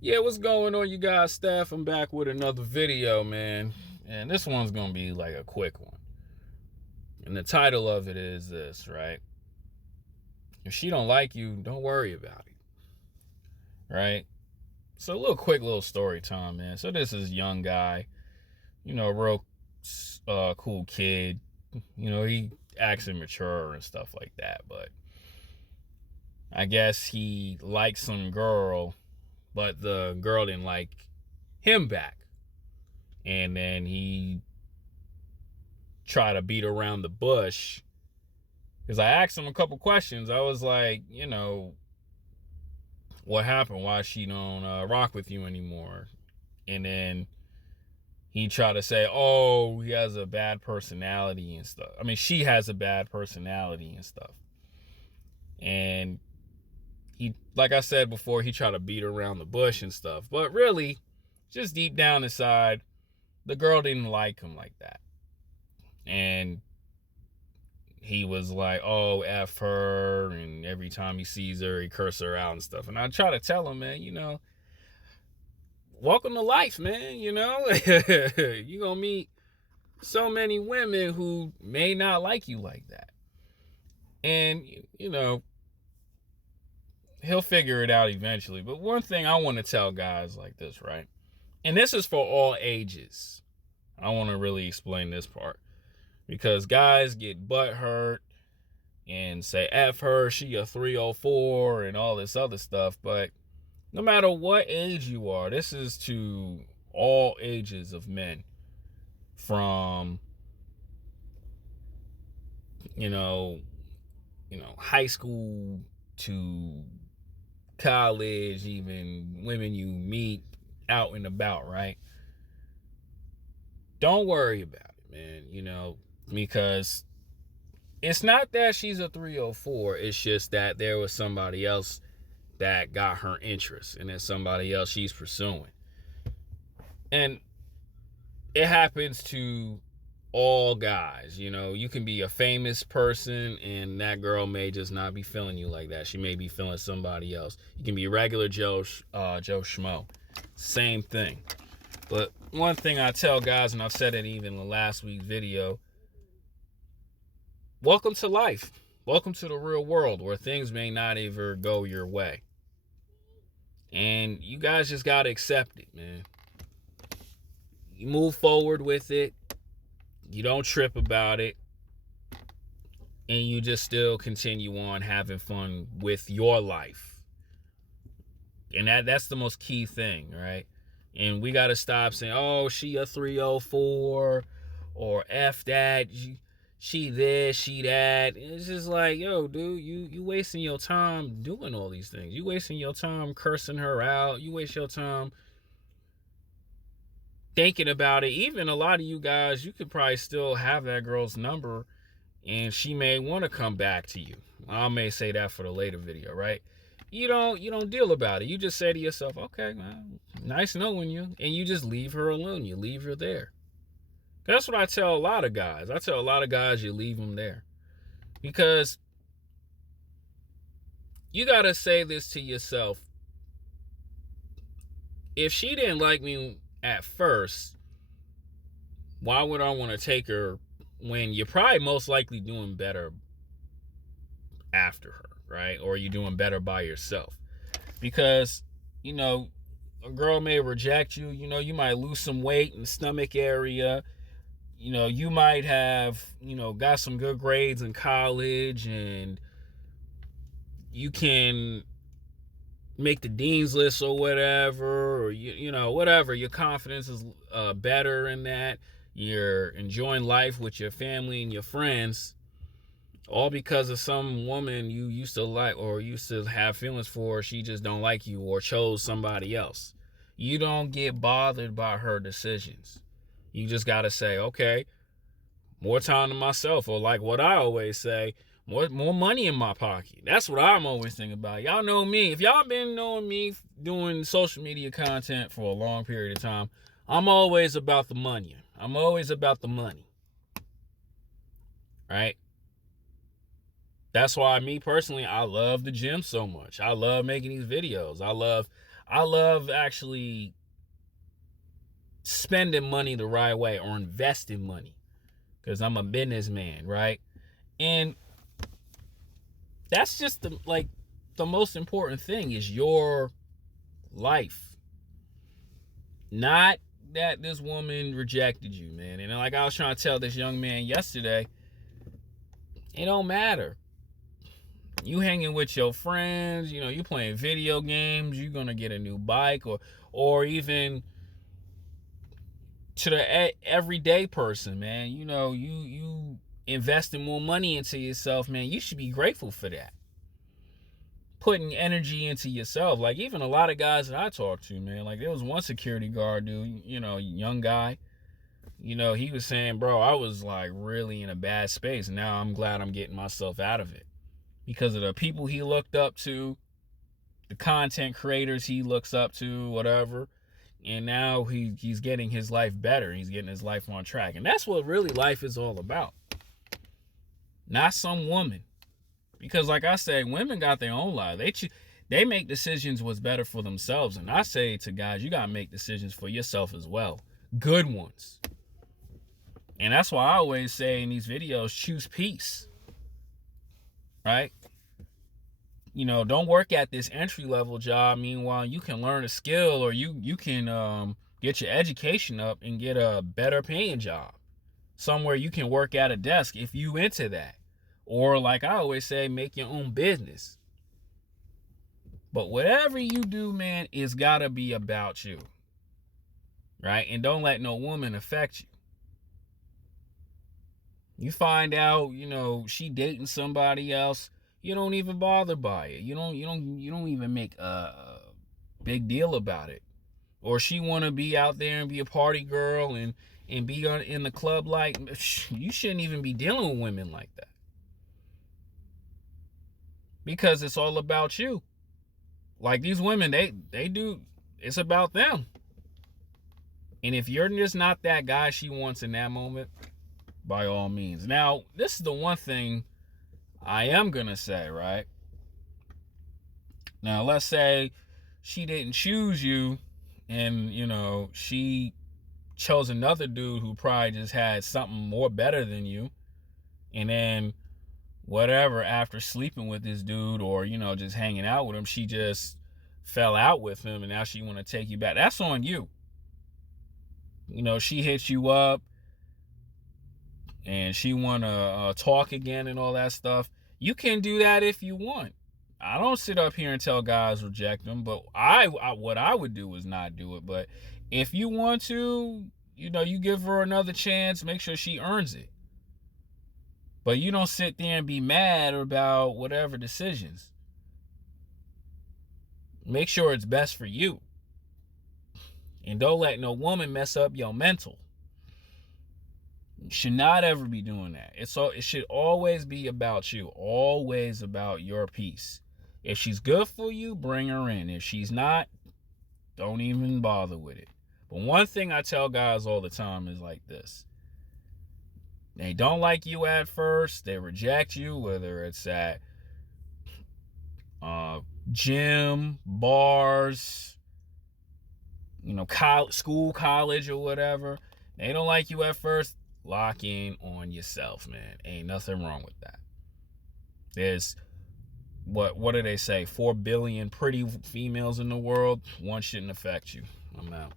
Yeah, what's going on, you guys? Staff, I'm back with another video, man. And this one's gonna be like a quick one. And the title of it is this, right? If she don't like you, don't worry about it, right? So a little story time, man. So this is young guy, real cool kid. He acts immature and stuff like that, but I guess he liked some girl, but the girl didn't like him back. And then he try to beat around the bush because I asked him a couple questions. I was like, what happened? Why she don't rock with you anymore? And then he tried to say, oh, he has a bad personality and stuff. I mean, she has a bad personality and stuff. And he, like I said before, he tried to beat around the bush and stuff. But really, just deep down inside, the girl didn't like him like that. And he was like, oh, F her, and every time he sees her, he curses her out and stuff. And I try to tell him, man, welcome to life, man, you're gonna meet so many women who may not like you like that. And, he'll figure it out eventually. But one thing I want to tell guys like this, right? And this is for all ages. I want to really explain this part. Because guys get butt hurt and say F her, she a 304 and all this other stuff. But no matter what age you are, this is to all ages of men. From, you know, high school to college, even women you meet out and about, right? Don't worry about it, man, because it's not that she's a 304. It's just that there was somebody else that got her interest, and then somebody else she's pursuing. And it happens to all guys. You can be a famous person, and that girl may just not be feeling you like that. She may be feeling somebody else. You can be regular Joe Schmo. Same thing. But one thing I tell guys, and I've said it even in last week's video, welcome to life. Welcome to the real world where things may not ever go your way. And you guys just got to accept it, man. You move forward with it. You don't trip about it. And you just still continue on having fun with your life. And that's the most key thing, right? And we got to stop saying, oh, she a 304 or F that. She this, she that. It's just like, yo, dude, you wasting your time doing all these things. You wasting your time cursing her out. You waste your time thinking about it. Even a lot of you guys, you could probably still have that girl's number and she may want to come back to you. I may say that for the later video, right? You don't deal about it. You just say to yourself, okay, man, nice knowing you, and you just leave her alone. You leave her there. That's what I tell a lot of guys. I tell a lot of guys you leave them there. Because you got to say this to yourself. If she didn't like me at first, why would I want to take her when you're probably most likely doing better after her, right? Or you're doing better by yourself? Because, a girl may reject you. You might lose some weight in the stomach area. You might have, got some good grades in college and you can make the dean's list or whatever, or, whatever. Your confidence is better in that. You're enjoying life with your family and your friends, all because of some woman you used to like or used to have feelings for. She just don't like you or chose somebody else. You don't get bothered by her decisions. You just got to say, okay, more time to myself, or like what I always say, more money in my pocket. That's what I'm always thinking about. Y'all know me. If y'all been knowing me doing social media content for a long period of time, I'm always about the money. I'm always about the money. Right? That's why me personally, I love the gym so much. I love making these videos. I love actually spending money the right way or investing money because I'm a businessman, right? And that's just the most important thing is your life. Not that this woman rejected you, man. And like I was trying to tell this young man yesterday, it don't matter. You hanging with your friends, you playing video games, you're gonna get a new bike, or even to the everyday person, man. You investing more money into yourself, man. You should be grateful for that. Putting energy into yourself. Like even a lot of guys that I talk to, man, like there was one security guard dude, young guy, he was saying, bro, I was like really in a bad space. Now I'm glad I'm getting myself out of it because of the people he looked up to, the content creators he looks up to, whatever. And now he's getting his life better. He's getting his life on track. And that's what really life is all about. Not some woman. Because like I said, women got their own life. They make decisions what's better for themselves. And I say to guys, you got to make decisions for yourself as well. Good ones. And that's why I always say in these videos, choose peace. Right? Don't work at this entry-level job. Meanwhile, you can learn a skill or you can get your education up and get a better paying job. Somewhere you can work at a desk if you into that. Or like I always say, make your own business. But whatever you do, man, it's got to be about you. Right? And don't let no woman affect you. You find out, she dating somebody else, you don't even bother by it. You don't even make a big deal about it. Or she want to be out there and be a party girl and be in the club like, you shouldn't even be dealing with women like that. Because it's all about you. Like these women, they do, it's about them. And if you're just not that guy she wants in that moment, by all means. Now, this is the one thing I am going to say, right? Now, let's say she didn't choose you and, she chose another dude who probably just had something more better than you. And then whatever, after sleeping with this dude or, just hanging out with him, she just fell out with him and now she want to take you back. That's on you. She hits you up and she want to talk again and all that stuff. You can do that if you want. I don't sit up here and tell guys reject them, but what I would do is not do it. But if you want to, you give her another chance, make sure she earns it. But you don't sit there and be mad about whatever decisions. Make sure it's best for you. And don't let no woman mess up your mental. You should not ever be doing that. It should always be about you. Always about your peace. If she's good for you, bring her in. If she's not, don't even bother with it. But one thing I tell guys all the time is like this. They don't like you at first. They reject you, whether it's at gym, bars, school, college, or whatever. They don't like you at first. Lock in on yourself, man. Ain't nothing wrong with that. There's, what do they say? 4 billion pretty females in the world. One shouldn't affect you. I'm out.